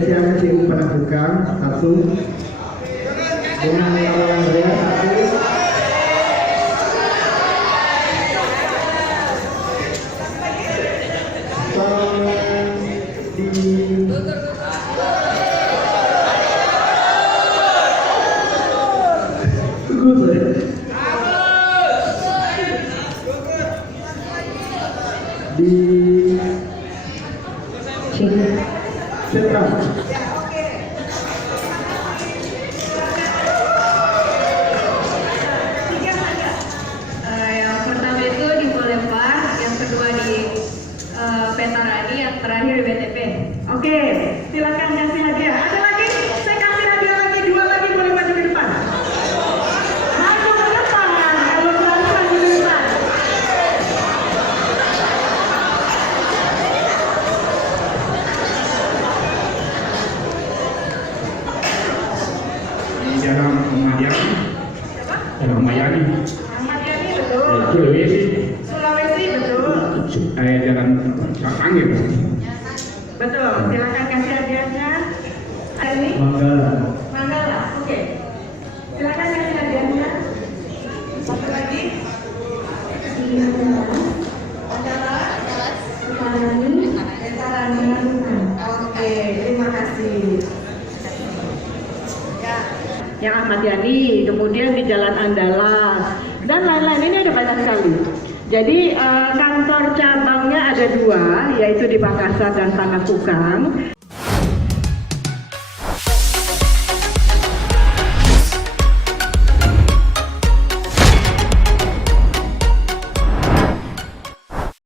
spesialnya tim Penaklukan satu dengan lawan Rea satu. Di Central. Yang pertama itu di Molempar, yang kedua di Petarani, yang terakhir di BTP. Oke, silakan kasih hadiah. Ada lagi? Saya kasih hadiah lagi, dua lagi, boleh maju ke depan. Maju ke depan, kalau berani maju ke depan. Jalan Mayani. Jalan Mayani. Ahmad Yani betul. Sulawesi. Sulawesi betul. Jalan Angin. Betul. Silakan kasih hadiahnya. Ada ini? Manggala. Manggala. Oke. Silakan kasih hadiahnya. Satu lagi. Manggala. Petarani. Oke, terima kasih. Yang Ahmad Yani, kemudian di Jalan Andalas, dan lain-lain. Ini ada banyak sekali. Jadi kantor cabangnya ada dua, yaitu di Makassar dan Panakukang.